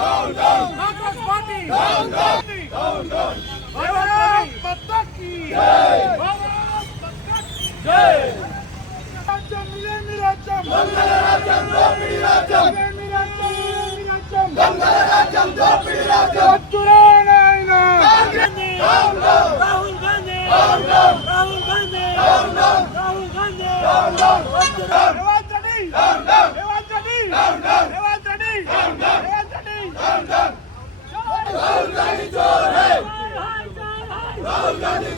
Congress party Rahul Gandhi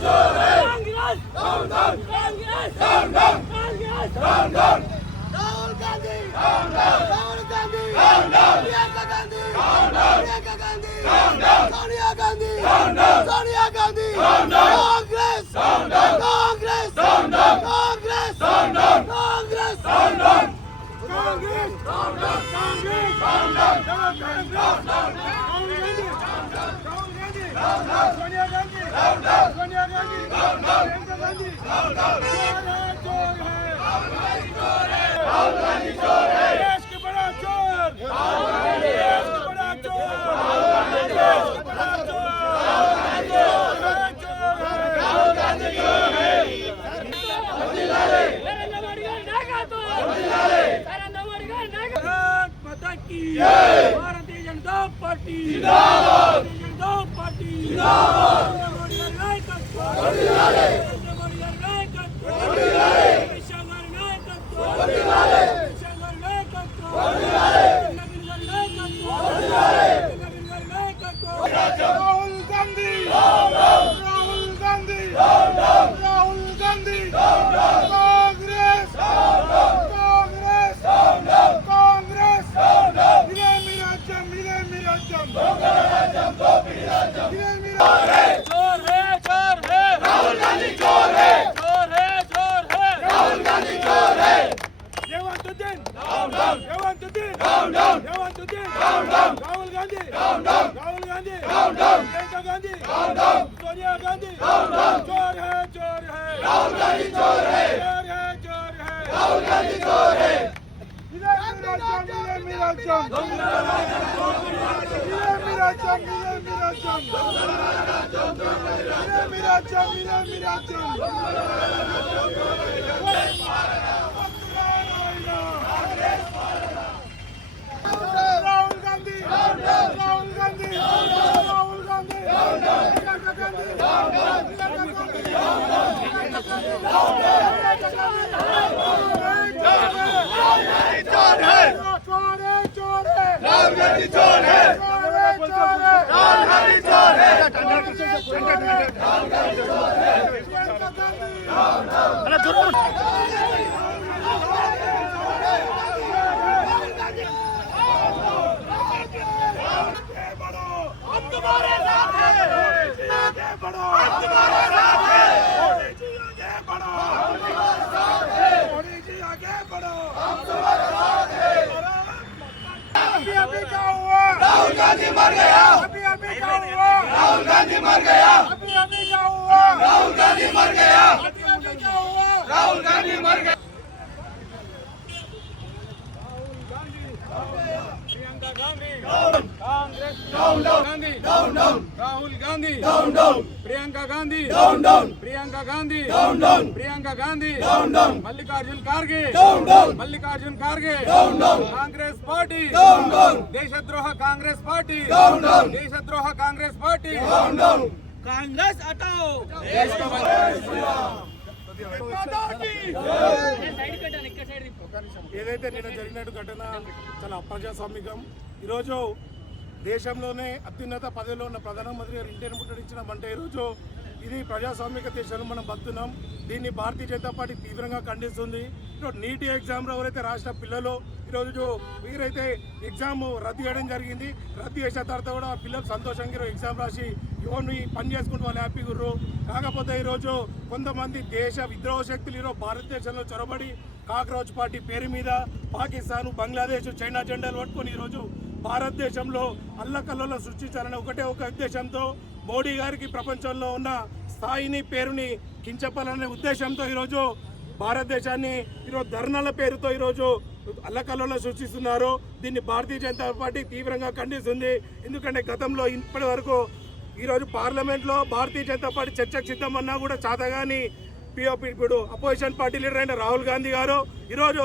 Sonia Gandhi Congress Congress Congress Congress Sonia Gandhi देश के बड़ा चोर भारतीय जनता पार्टी सोनिया गांधी चोर है राहुल गांधी चोर है राहुल गांधी चोर है तुम्हारे साथ है आगे बढ़ो तुम्हारे साथ है मोदी जी आगे बढ़ो तुम्हारे साथ है मोदी जी आगे बढ़ो हम तुम्हारे साथ है अभी क्या हुआ राहुल गांधी मर गया अभी क्या हुआ राहुल गांधी मर गया अभी क्या हुआ राहुल गांधी मर गया अभी क्या हुआ राहुल गांधी मर गया Rahul Gandhi down down Priyanka Gandhi down down Priyanka Gandhi down down Priyanka Gandhi down down Mallikarjun खड़गे डाउन डाउन मल्लिकार्जुन खड़गे down down Congress party down down देशद्रोह कांग्रेस पार्टी डाउन डाउन देशद्रोह Congress party down down Congress हटाओ देश को ఏదైతే నిన్న జరిగినట్టు ఘటన చాలా అప్రజాస్వామికం. ఈరోజు దేశంలోనే అత్యున్నత పదవిలో ఉన్న ప్రధానమంత్రి గారు ఇంటిని ముట్టడించడం ఈరోజు ఇది ప్రజాస్వామిక దేశంలో మనం బతున్నాం. దీన్ని భారతీయ జనతా పార్టీ తీవ్రంగా ఖండిస్తుంది. ఈరోజు నీటి ఎగ్జామ్లో ఎవరైతే రాసిన పిల్లలు ఈరోజు వీరైతే ఎగ్జామ్ రద్దు చేయడం జరిగింది. రద్దు చేసిన తర్వాత కూడా ఆ పిల్లలు సంతోషంగా ఈరోజు ఎగ్జామ్ రాసి యువని పని చేసుకుంటూ వాళ్ళు హ్యాపీగా ఉన్నారు. కాకపోతే ఈరోజు కొంతమంది దేశ విద్రోహ శక్తులు ఈరోజు భారతదేశంలో చొరబడి కాక్రోచ్ పార్టీ పేరు మీద పాకిస్తాన్, బంగ్లాదేశ్, చైనా జెండాలు పట్టుకొని ఈరోజు భారతదేశంలో అల్లకల్లోలం సృష్టించాలనే ఒకటే ఒక ఉద్దేశంతో మోడీ గారికి ప్రపంచంలో ఉన్న స్థాయిని పేరుని కించపాలనే ఉద్దేశంతో ఈరోజు భారతదేశాన్ని ఈరోజు ధర్నాల పేరుతో ఈరోజు అల్లకల్లోలం సృష్టిస్తున్నారు. దీన్ని భారతీయ జనతా పార్టీ తీవ్రంగా ఖండిస్తుంది. ఎందుకంటే గతంలో ఇప్పటి వరకు ఈరోజు పార్లమెంట్లో భారతీయ జనతా పార్టీ చర్చకు సిద్ధమన్నా కూడా చాతగాని పిఓపి ఇప్పుడు అపోజిషన్ పార్టీ లీడర్ అయిన రాహుల్ గాంధీ గారు ఈరోజు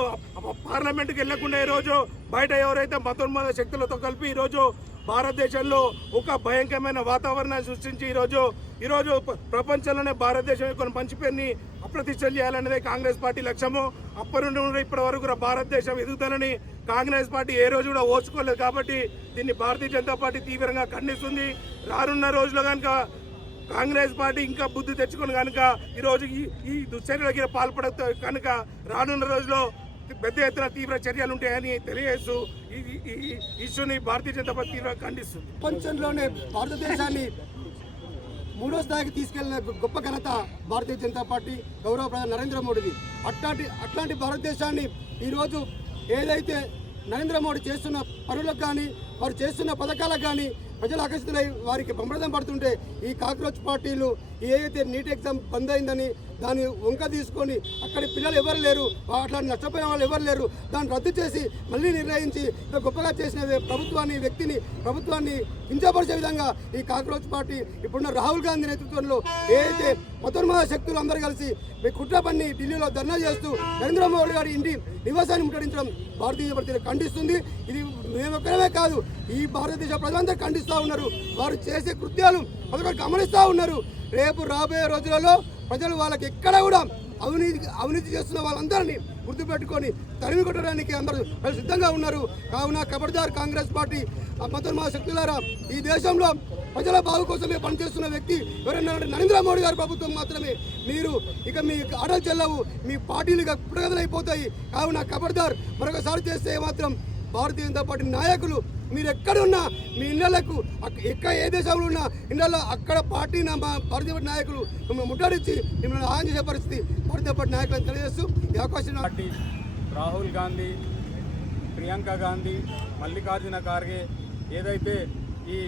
పార్లమెంట్కి వెళ్లకుండా ఈరోజు బయట ఎవరైతే మతోన్మాద శక్తులతో కలిపి ఈరోజు భారతదేశంలో ఒక భయంకరమైన వాతావరణాన్ని సృష్టించి ఈరోజు ప్రపంచంలోనే భారతదేశం యొక్క మంచి పేరుని అప్రతిష్టం చేయాలనేదే కాంగ్రెస్ పార్టీ లక్ష్యము. అప్పటి నుండి ఇప్పటి వరకు భారతదేశం ఎదుగుదలని కాంగ్రెస్ పార్టీ ఏ రోజు కూడా ఓర్చుకోలేదు. కాబట్టి దీన్ని భారతీయ జనతా పార్టీ తీవ్రంగా ఖండిస్తుంది. రానున్న రోజుల్లో కనుక కాంగ్రెస్ పార్టీ ఇంకా బుద్ధి తెచ్చుకొని కనుక ఈరోజు ఈ దుశ్చర్యలకి పాల్పడ కనుక రానున్న రోజుల్లో పెద్ద ఎత్తున తీవ్ర చర్యలు ఉంటాయని తెలియజేస్తూ ఈ ఇష్యూని భారతీయ జనతా పార్టీ తీవ్రంగా ఖండిస్తుంది. ప్రపంచంలోనే భారతదేశాన్ని 3వ స్థాయికి తీసుకెళ్లిన గొప్ప ఘనత భారతీయ జనతా పార్టీ గౌరవ ప్రధాని నరేంద్ర మోడీది. అట్లాంటి భారతదేశాన్ని ఈరోజు ఏదైతే నరేంద్ర మోడీ చేస్తున్న పనులకు కానీ వారు చేస్తున్న పథకాలకు కానీ ప్రజలు ఆకర్షితులై వారికి బ్రహ్మరథం పడుతుంటే ఈ కాక్రోచ్ పార్టీలు ఏదైతే నీట్ ఎగ్జామ్ బంద్ అయిందని దాన్ని వంక తీసుకొని అక్కడి పిల్లలు ఎవరు లేరు, అట్లా నష్టపోయిన వాళ్ళు ఎవరు లేరు, దాన్ని రద్దు చేసి మళ్ళీ నిర్ణయించి గొప్పగా చేసిన ప్రభుత్వాన్ని కించపరిచే విధంగా ఈ కాక్రోచ్ పార్టీ ఇప్పుడున్న రాహుల్ గాంధీ నేతృత్వంలో ఏదైతే మతోన్మాద శక్తులు అందరూ కలిసి కుట్ర పన్ని ఢిల్లీలో ధర్నా చేస్తూ నరేంద్ర మోడీ గారి ఇంటి నివాసాన్ని ముట్టడించడం భారతీయ జనతా పార్టీ ఖండిస్తుంది. ఇది మేమొక్కడమే కాదు, ఈ భారతదేశ ప్రజలందరూ ఖండిస్తూ ఉన్నారు. వారు చేసే కృత్యాలు అదొకటి గమనిస్తూ ఉన్నారు. రేపు రాబోయే రోజులలో ప్రజలు వాళ్ళకి ఎక్కడ కూడా అవినీతి చేస్తున్న వాళ్ళందరినీ గుర్తుపెట్టుకొని తరిమి కొట్టడానికి అందరూ సిద్ధంగా ఉన్నారు. కావున ఖబర్దార్ కాంగ్రెస్ పార్టీ మతోన్మాద శక్తులారా, ఈ దేశంలో ప్రజల బాగు కోసమే పనిచేస్తున్న వ్యక్తి ఎవరైనా నరేంద్ర మోడీ గారి ప్రభుత్వం మాత్రమే. మీరు ఇక మీ ఆటలు చెల్లవు, మీ పార్టీలు ఇక పుట్టగదలైపోతాయి. కావున ఖబర్దార్ మరొకసారి చేస్తే మాత్రం భారతీయ జనతా పార్టీ నాయకులు మీరు ఎక్కడున్నా మీ ఇళ్లకు ఎక్కడ ఏ దేశంలో ఉన్నా ఇళ్లలో అక్కడ పార్టీ భారతీయ పార్టీ నాయకులు మిమ్మల్ని ముట్టడించి మిమ్మల్ని ఆహ్వానం చేసే పరిస్థితి భారతీయ పార్టీ నాయకులను తెలియజేస్తూ ఈ అవకాశం రాహుల్ గాంధీ, ప్రియాంక గాంధీ, మల్లికార్జున ఖార్గే ఏదైతే ఈ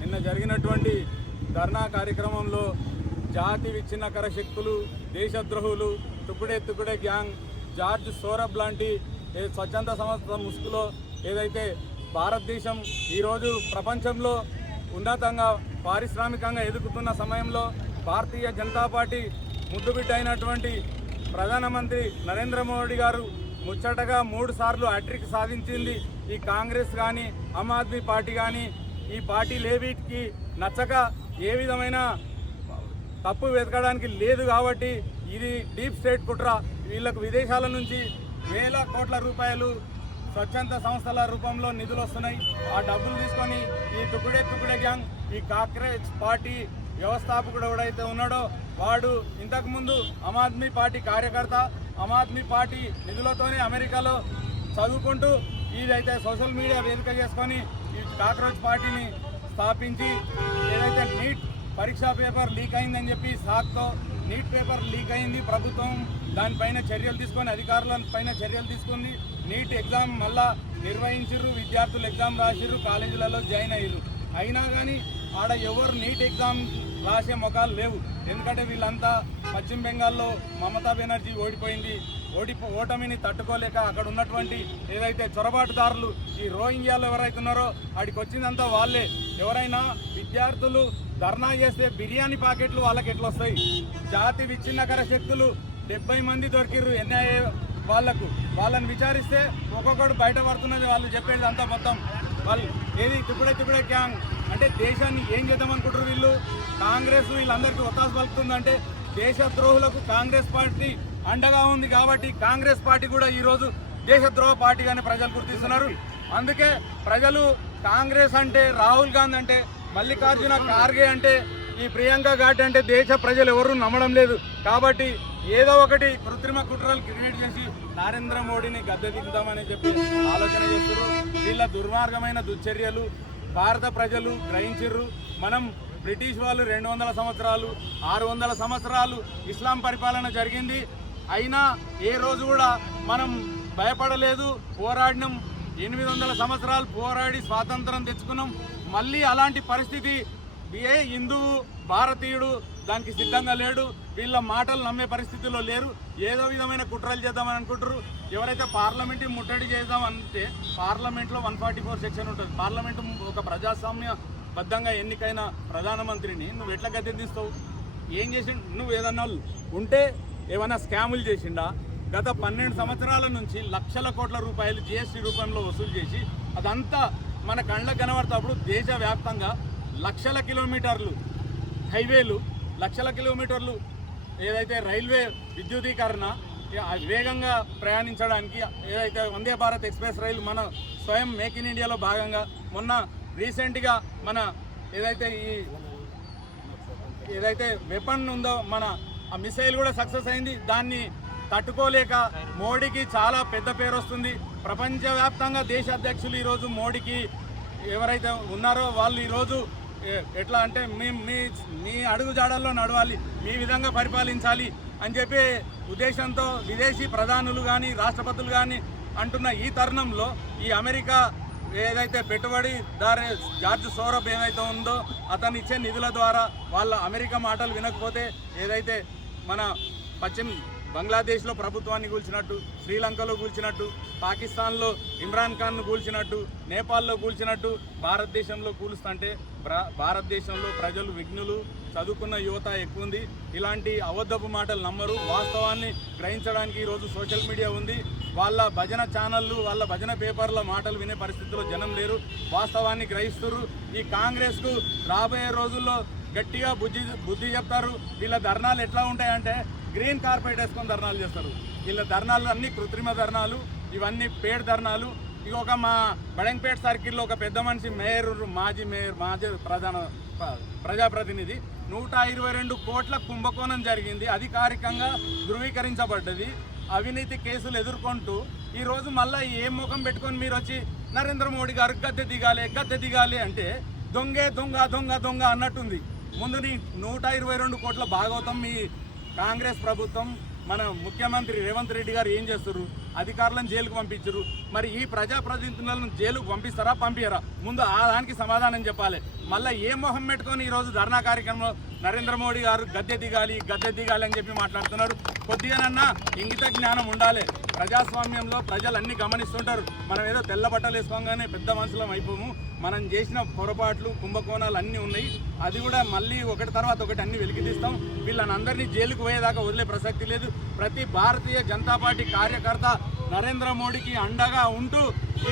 నిన్న జరిగినటువంటి ధర్నా కార్యక్రమంలో జాతి విచ్ఛిన్నకర శక్తులు, దేశద్రోహులు, తుకుడే గ్యాంగ్, జార్జ్ సోరబ్ లాంటి స్వచ్ఛంద సంస్థ ముసుగులో ఏదైతే భారతదేశం ఈరోజు ప్రపంచంలో ఉన్నతంగా పారిశ్రామికంగా ఎదుగుతున్న సమయంలో భారతీయ జనతా పార్టీ ముద్దుబిడ్డ అయినటువంటి ప్రధానమంత్రి నరేంద్ర మోడీ గారు ముచ్చటగా 3 సార్లు హ్యాట్రిక్ సాధించింది. ఈ కాంగ్రెస్ కానీ ఆమ్ ఆద్మీ పార్టీ కానీ ఈ పార్టీలేవిటికి నచ్చక ఏ విధమైన తప్పు వెతకడానికి లేదు. కాబట్టి ఇది డీప్ స్టేట్ కుట్ర. వీళ్ళకు విదేశాల నుంచి వేల కోట్ల రూపాయలు స్వచ్ఛంద సంస్థల రూపంలో నిధులు వస్తున్నాయి. ఆ డబ్బులు తీసుకొని ఈ తుకుడే గ్యాంగ్, ఈ కాంగ్రెస్ పార్టీ వ్యవస్థాపకుడు ఎవడైతే ఉన్నాడో వాడు ఇంతకుముందు ఆమ్ ఆద్మీ పార్టీ కార్యకర్త. ఆమ్ ఆద్మీ పార్టీ నిధులతోనే అమెరికాలో చదువుకుంటూ ఇదైతే సోషల్ మీడియా వేదిక చేసుకొని ఈ కాక్రోచ్ పార్టీని స్థాపించి ఏదైతే నీట్ పరీక్షా పేపర్ లీక్ అయిందని చెప్పి సాక్తో నీట్ పేపర్ లీక్ అయింది. ప్రభుత్వం దానిపైన చర్యలు తీసుకొని అధికారుల పైన చర్యలు తీసుకుంది. నీట్ ఎగ్జామ్ మళ్ళా నిర్వహించారు, విద్యార్థులు ఎగ్జామ్ రాసిర్రు, కాలేజీలలో జాయిన్ అయ్యారు. అయినా కానీ ఆడ ఎవరు నీట్ ఎగ్జామ్ రాసే ముఖాలు లేవు. ఎందుకంటే వీళ్ళంతా పశ్చిమ బెంగాల్లో మమతా బెనర్జీ ఓడిపోయింది. ఓటమిని తట్టుకోలేక అక్కడ ఉన్నటువంటి ఏదైతే చొరబాటుదారులు ఈ రోహింగ్యాలో ఎవరైతే ఉన్నారో ఆడికి వచ్చిందంతా వాళ్ళే. ఎవరైనా విద్యార్థులు ధర్నా చేస్తే బిర్యానీ ప్యాకెట్లు వాళ్ళకి ఎట్లా వస్తాయి? జాతి విచ్ఛిన్నకర శక్తులు 70 మంది దొరికిర్రు ఎన్ఐఏ వాళ్ళకు. వాళ్ళని విచారిస్తే ఒక్కొక్కడు బయటపడుతున్నది. వాళ్ళు చెప్పేది అంతా మొత్తం వాళ్ళు ఏది తుకుడే గ్యాంగ్ అంటే దేశాన్ని ఏం చేద్దామనుకుంటారు వీళ్ళు. కాంగ్రెస్ వీళ్ళందరికీ ఒత్తాసు పలుకుతుందంటే దేశద్రోహులకు కాంగ్రెస్ పార్టీ అండగా ఉంది. కాబట్టి కాంగ్రెస్ పార్టీ కూడా ఈరోజు దేశద్రోహ పార్టీగానే ప్రజలు గుర్తిస్తున్నారు. అందుకే ప్రజలు కాంగ్రెస్ అంటే, రాహుల్ గాంధీ అంటే, మల్లికార్జున ఖార్గే అంటే, ఈ ప్రియాంక గాంధీ అంటే దేశ ప్రజలు ఎవరు నమ్మడం లేదు. కాబట్టి ఏదో ఒకటి కృత్రిమ కుట్రలు క్రియేట్ చేసి నరేంద్ర మోడీని గద్దెదిద్దామని చెప్పి ఆలోచన చేస్తున్నారు. వీళ్ళ దుర్మార్గమైన దుశ్చర్యలు భారత ప్రజలు గ్రహించిర్రు. మనం బ్రిటిష్ వాళ్ళు 200 సంవత్సరాలు 600 సంవత్సరాలు ఇస్లాం పరిపాలన జరిగింది. అయినా ఏ రోజు కూడా మనం భయపడలేదు, పోరాడినాం. 800 సంవత్సరాలు పోరాడి స్వాతంత్రం తెచ్చుకున్నాం. మళ్ళీ అలాంటి పరిస్థితి ఏ హిందువు భారతీయుడు దానికి సిద్ధంగా లేడు. వీళ్ళ మాటలు నమ్మే పరిస్థితిలో లేరు. ఏదో విధమైన కుట్రలు చేద్దామని అనుకుంటారు. ఎవరైతే పార్లమెంట్ ముట్టడి చేద్దామంటే పార్లమెంట్లో 144 సెక్షన్ ఉంటుంది. పార్లమెంటు ఒక ప్రజాస్వామ్యబద్ధంగా ఎన్నికైన ప్రధానమంత్రిని నువ్వు ఎట్లా గద్దెదిస్తావు? ఏం చేసి నువ్వు ఏదన్నా ఉంటే ఏమైనా స్కాములు చేసిండా? గత 12 సంవత్సరాల నుంచి లక్షల కోట్ల రూపాయలు GST రూపంలో వసూలు చేసి అదంతా మన కళ్ళకు కనబడేటప్పుడు దేశవ్యాప్తంగా లక్షల కిలోమీటర్లు హైవేలు, లక్షల కిలోమీటర్లు ఏదైతే రైల్వే విద్యుదీకరణ వేగంగా ప్రయాణించడానికి ఏదైతే వందే భారత్ ఎక్స్ప్రెస్ రైలు మన స్వయం మేక్ ఇన్ ఇండియాలో భాగంగా మొన్న రీసెంట్గా మన ఏదైతే వెపన్ ఉందో మన ఆ మిసైల్ కూడా సక్సెస్ అయింది. దాన్ని తట్టుకోలేక మోడీకి చాలా పెద్ద పేరు వస్తుంది. ప్రపంచవ్యాప్తంగా దేశ అధ్యక్షులు ఈరోజు మోడీకి ఎవరైతే ఉన్నారో వాళ్ళు ఈరోజు ఎట్లా అంటే మీ అడుగు జాడల్లో నడవాలి, మీ విధంగా పరిపాలించాలి అని చెప్పి ఉద్దేశంతో విదేశీ ప్రధానులు కానీ రాష్ట్రపతులు కానీ అంటున్న ఈ తరుణంలో ఈ అమెరికా ఏదైతే పెట్టుబడిదారు జార్జ్ సోరబ్ ఏదైతే ఉందో అతను ఇచ్చే నిధుల ద్వారా వాళ్ళ అమెరికా మాటలు వినకపోతే ఏదైతే మన బంగ్లాదేశ్లో ప్రభుత్వాన్ని కూల్చినట్టు, శ్రీలంకలో కూల్చినట్టు, పాకిస్తాన్లో ఇమ్రాన్ ఖాన్ను కూల్చినట్టు, నేపాల్లో కూల్చినట్టు భారతదేశంలో కూలుస్తుంటే భారతదేశంలో ప్రజలు విఘ్నులు, చదువుకున్న యువత ఎక్కువ ఉంది. ఇలాంటి అబద్ధపు మాటలు నమ్మరు. వాస్తవాన్ని గ్రహించడానికి ఈరోజు సోషల్ మీడియా ఉంది. వాళ్ళ భజన ఛానళ్ళు, వాళ్ళ భజన పేపర్ల మాటలు వినే పరిస్థితిలో జనం లేరు. వాస్తవాన్ని గ్రహిస్తున్నారు. ఈ కాంగ్రెస్కు రాబోయే రోజుల్లో గట్టిగా బుద్ధి చెప్తారు. వీళ్ళ ధర్నాలు ఎట్లా ఉంటాయంటే గ్రీన్ కార్పెట్ వేసుకొని ధర్నాలు చేస్తారు. వీళ్ళ ధర్నాలు అన్నీ కృత్రిమ ధర్నాలు, ఇవన్నీ పేడ్ ధర్నాలు. ఇంకొక మా బడంగపేట సర్కిల్లో ఒక పెద్ద మనిషి మాజీ ప్రజాప్రతినిధి 122 కోట్ల కుంభకోణం జరిగింది, అధికారికంగా ధృవీకరించబడ్డది. అవినీతి కేసులు ఎదుర్కొంటూ ఈరోజు మళ్ళీ ఏ ముఖం పెట్టుకొని మీరు వచ్చి నరేంద్ర మోడీ గారు గద్దె దిగాలి అంటే దొంగే దొంగ అన్నట్టుంది. ముందు నీ 122 కోట్ల భాగవతం మీ కాంగ్రెస్ ప్రభుత్వం, మన ముఖ్యమంత్రి రేవంత్ రెడ్డి గారు ఏం చేస్తారు? అధికారులను జైలుకు పంపించరు. మరి ఈ ప్రజాప్రతినిధులను జైలుకు పంపియరా? ముందు ఆ దానికి సమాధానం చెప్పాలి. మళ్ళీ ఏ మొహం పెట్టుకొని ఈరోజు ధర్నా కార్యక్రమంలో నరేంద్ర మోడీ గారు గద్దె దిగాలి అని చెప్పి మాట్లాడుతున్నారు. కొద్దిగానన్నా ఇంగిత జ్ఞానం ఉండాలి. ప్రజాస్వామ్యంలో ప్రజలు అన్నీ గమనిస్తుంటారు. మనం ఏదో తెల్ల బట్టలు వేసుకోగానే పెద్ద మనుషులం అయిపోము. మనం చేసిన పొరపాట్లు, కుంభకోణాలు అన్నీ ఉన్నాయి. అది కూడా మళ్ళీ ఒకటి తర్వాత ఒకటి అన్ని వెలికితీస్తాం. వీళ్ళని అందరినీ జైలుకు పోయేదాకా వదిలే ప్రసక్తి లేదు. ప్రతి భారతీయ జనతా పార్టీ కార్యకర్త నరేంద్ర మోడీకి అండగా ఉంటూ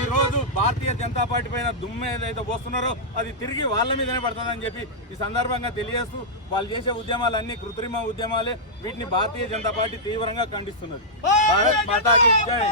ఈరోజు భారతీయ జనతా పార్టీ పైన దుమ్ము ఏదైతే పోస్తున్నారో అది తిరిగి వాళ్ళ మీదనే పడుతుందని చెప్పి ఈ సందర్భంగా తెలియజేస్తూ వాళ్ళు చేసే ఉద్యమాలన్నీ కృత్రిమ ఉద్యమాలే. వీటిని భారతీయ జనతా పార్టీ తీవ్రంగా ఖండిస్తున్నది. భారత్ మాతాకి జై.